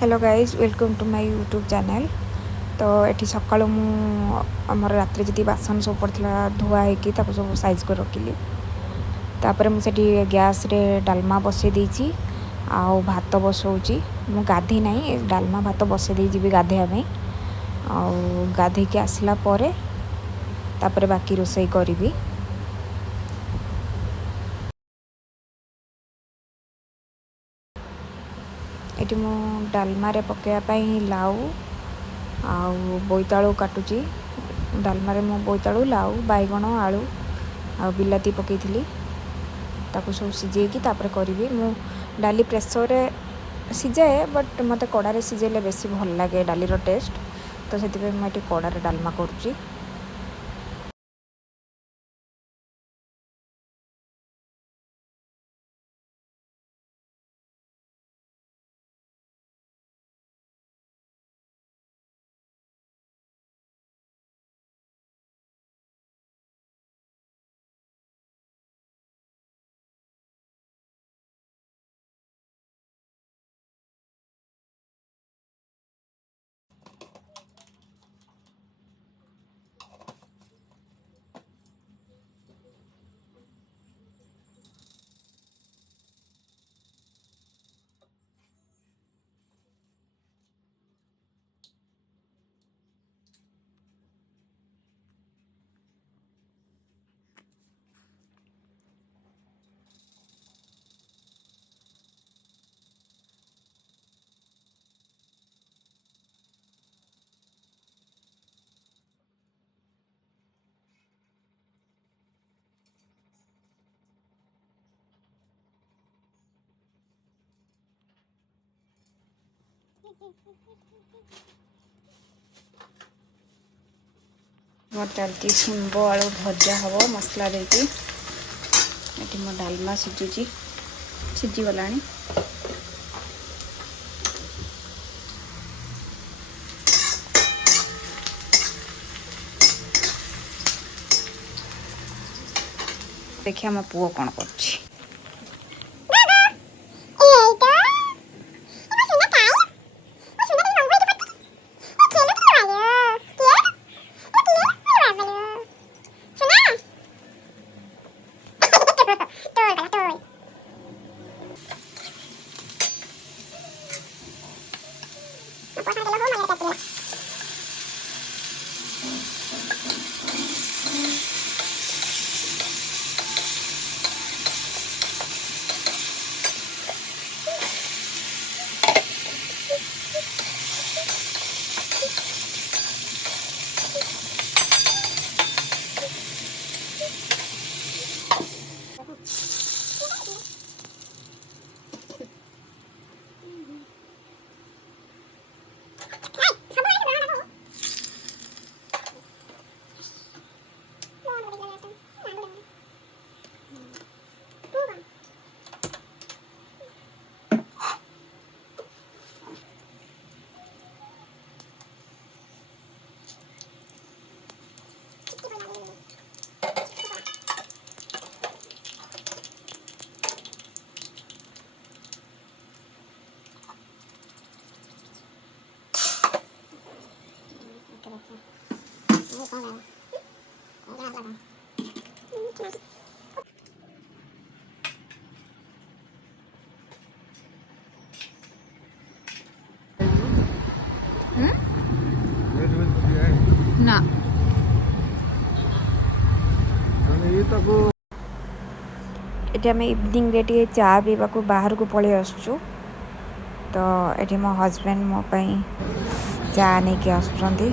Hello guys welcome to my YouTube channel. तो ये सकाल आमर रात्रि जी बासन सब पड़ा धुआ हो सब साइज कर रखिली। तापर मुझे गैस रे डालमा बसई देची आउ भात बसाऊँगी। मु गाधे ना डालमा भात बसई जी गाधेवाई गाधे के आसला तापर बाकी रोसई करी। ये मु डालमा रे पकाइवाई लाउ आउ बोईतालु काटुची। डालमा रे मु बोईतालु लाउ बैगण आलू आ बिलाती पकईथी ताकू सब सिझेकी तापर करी। मु डाली प्रेसर रे सिझाए बट मत कड़ारे सिझेले बेसी भल लगे डालीर टेस्ट। तो से मुझे कड़ारे डालमा करुँची। मोर चलती शिंब आलू भजा हम मसला देकी। ये मो डालमा सिझुची सिझीगला। देखिए मो पुओ कौन कर। ना ये आम इवनिंग टे चा पीवा बाहर को पलि आसचु। तो ये मो हजबैंड मो चा नहीं कि आसुचंती।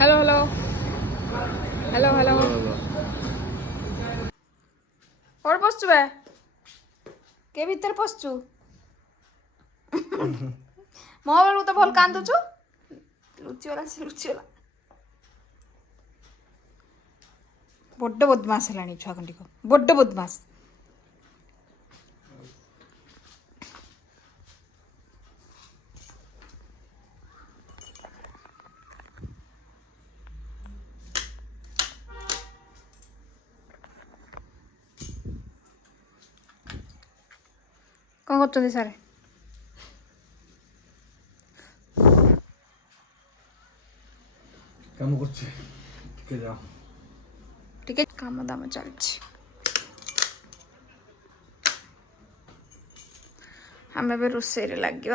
हेलो हेलो हेलो हेलो और पशु बे के भीतर पशु मो बेलू तो भल कांदुचु। लुचिगला से लुचिगला बड्ड बदमाश है छुआ खंडिक बड्ड बदमाश। कौन करछन्ती सारे काम करछे के जा ठीक है काम दाम चलछि आम भी रोषे लगे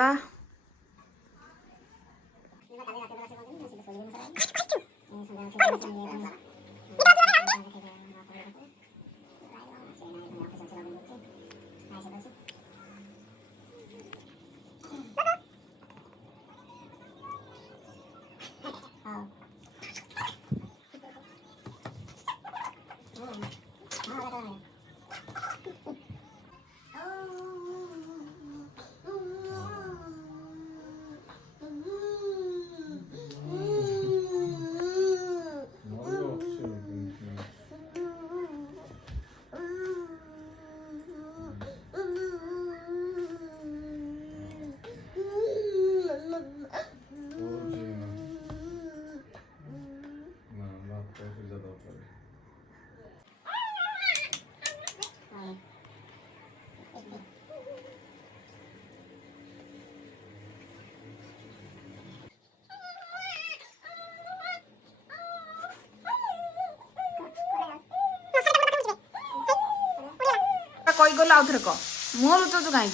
कई गल आउ थे कह मुह लुचु कहीं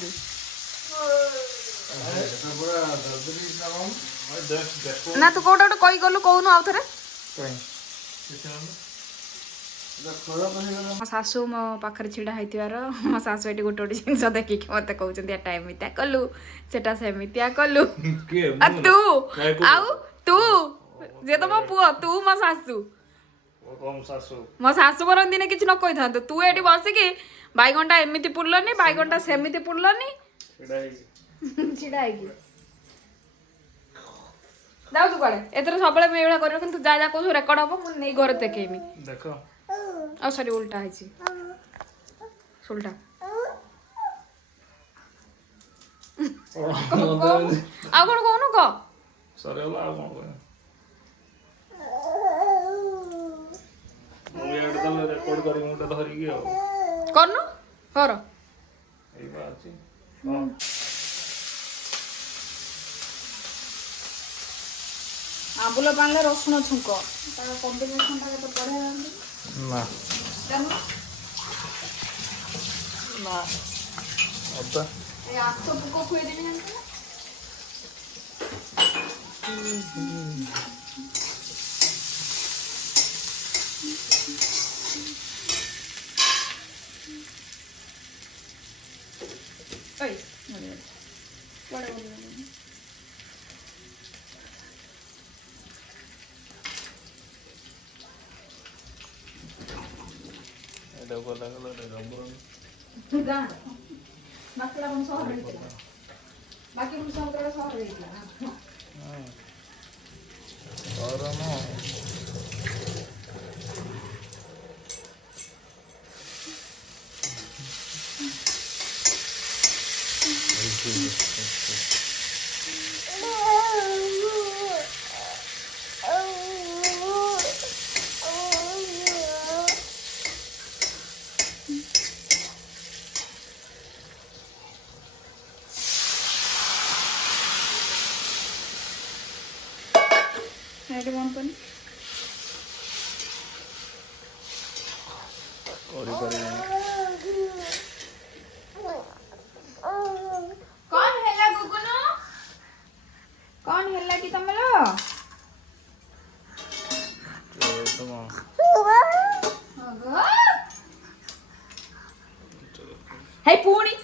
ना तू कौटा गोटे कई गलु कहूनु आउ थे मो शाशु मो पाखे छिड़ा होइतिबार मो शाशु एटी गोटे गोटे जिनस देखिक मत कहते एटा एमितिया कलु सेटा सेमितिया कलु तू आउ तू जे तो मो पुओ तू मो शाशु मो शाशु मरन दिने किछ न कहि थांतो तू एटी बसिकी बैगनटा एमिति पुरलनी बैगनटा सेमिति पुरलनी छिड़ा हैकी जाऊ तू कड़े एथर सबले मैं एवढा करियो तू जा जा कहू रेकर्ड हबो मु नै घर देखेमी देखो आ सॉरी उल्टा है जी उल्टा आ कोन कोन को सरे होला आ कोन मु याड तले रेकॉर्ड करी मुटा धरि की हो करनु कर एई बा अछि हां आबुल पानले रसुन छुंक ता कॉम्बिनेशन ता तो पड़े ना जानो ना अब्बा ए आखो पुको खुए देनी जानते ओए बड़े बड़े एडो लागलो रे रंगरंग गां बाकीला कोन सहर रहितला बाकी कोन समुद्र सहर रहितला हां और न एटे कोन कोन ओरी करी कौन हैला गुगुनो कौन हैला कि तमलो तुम हे पूणी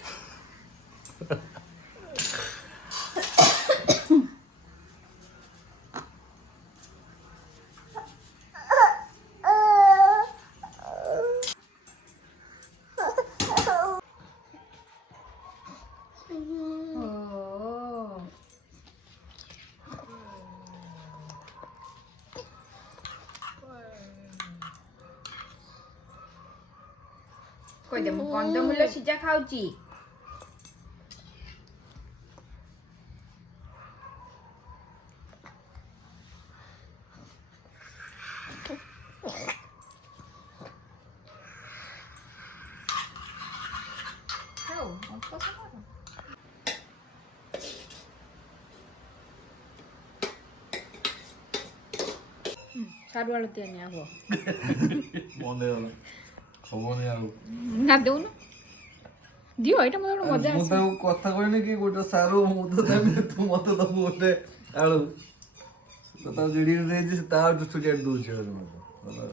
कोई दे मु कंदमूल सिजा खाउची खाओ अपा खाओ ସାରୁ ଆଳୁ ତିଆରି ହବ ବନ୍ଦ ହେଇଗଲା ହବନି ଆଉ ନା ଦେଉନ ଦିଅ ଏଇଟା ମୋତେ ଗୋଟେ ମଜା ମୁଁ ଆସେ ତାକୁ କଥା କହିନି କି ଗୋଟେ ସାରୁ ମୁଁ ତ ଦେବି ତୁ ମତେ ଦବୁ ଗୋଟେ ଆଳୁ ତ ତା ଭିଡ଼ିଓ ଦେଇଛି ସେ ତା ଛୁଟିଆ ଦଉଛି ମତେ